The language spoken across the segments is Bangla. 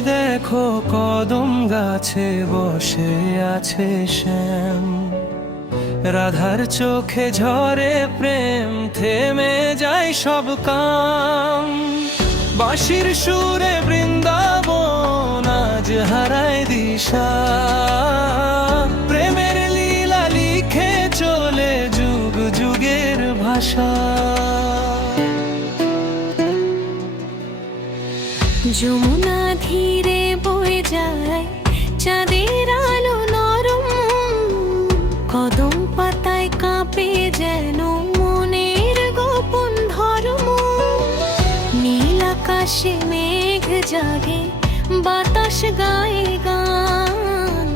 দেখো কদম গাছে বসে আছে শ্যাম। রাধার চোখে ঝরে প্রেম, থেমে যায় সব কাম। বাঁশির সুরে বৃন্দাবন আজ হারায় দিশা। প্রেমের লীলা লিখে চলে যুগ যুগের ভাষা। যমুনা যায়, চাঁদের আলো নরম, কদম পাতায় কাঁপে যেন মনের গোপন ধর্ম। নীল আকাশে মেঘ জাগে, বাতাস গায়ে গান।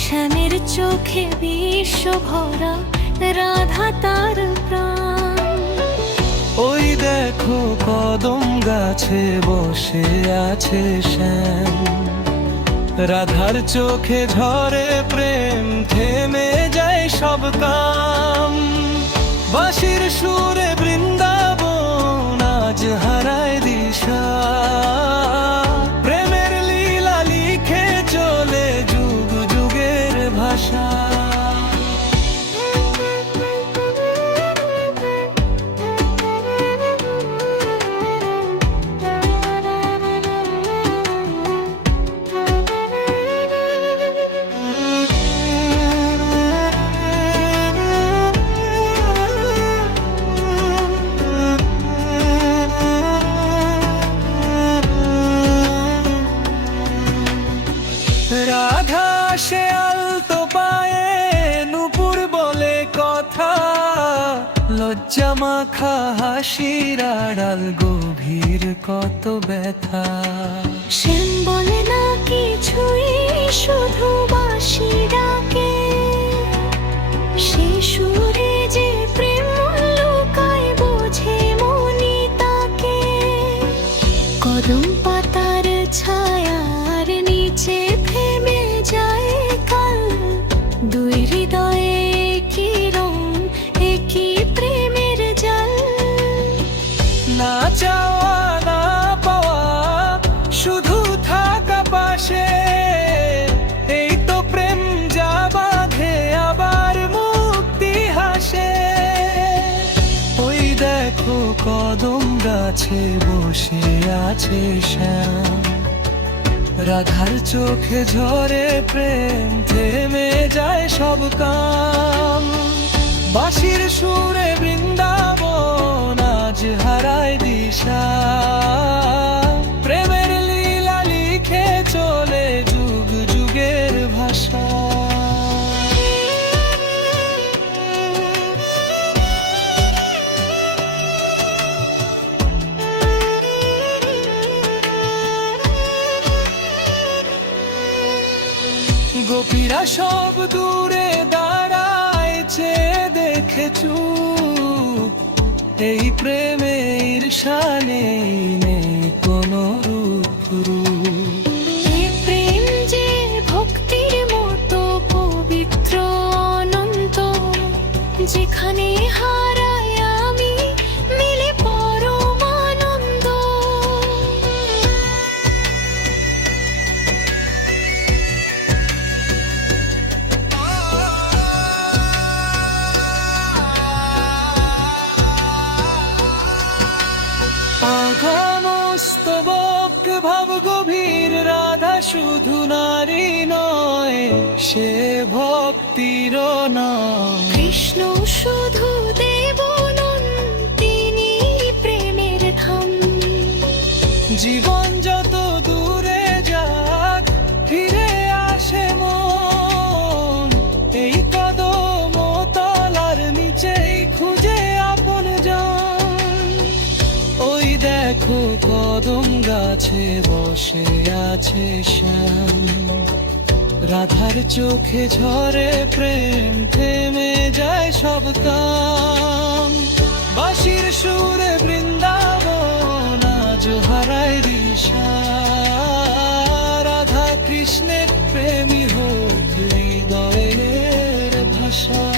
শ্যামের চোখে বিশ্ব ভরা রাধা তার প্রাণ। ওই দেখো কদম গাছে বসে আছে শ্যাম। রাধার চোখে ঝরে প্রেম থেমে যায় সব কাম। বাঁশির সুরে বৃন্দাবন লজ্জা মাখা হাসির আড়াল, গভীর কত ব্যথা। শ্যাম বলে না কিছুই, শুধু বাঁশি ডাকে। সে যে প্রেম লুকায়, বোঝে মনি তাকে। কদম দেখো কদম গাছে বসে আছে শ্যাম। রাধার চোখে ঝরে প্রেম থেমে যায় সব কাম। বাঁশির সুরে গোপীরা সব দূরে দাঁড়ায় দেখেছু এই প্রেমে সানে কোনো প্রেম যে পবিত্র যেখানে হারাই আঘামস্তবক ভাব গভীর রাধা শুধু নারী নয় সে ভক্তির নয়। কৃষ্ণ শুধু দেখো কদম গাছে বসে আছে শ্যাম। রাধার চোখে ঝরে প্রেম, থেমে যায় সব কাম। বাঁশির সুরে বৃন্দাবন আজ হারায় দিশা। রাধা কৃষ্ণের প্রেমী হোক হৃদয়ের ভাষা।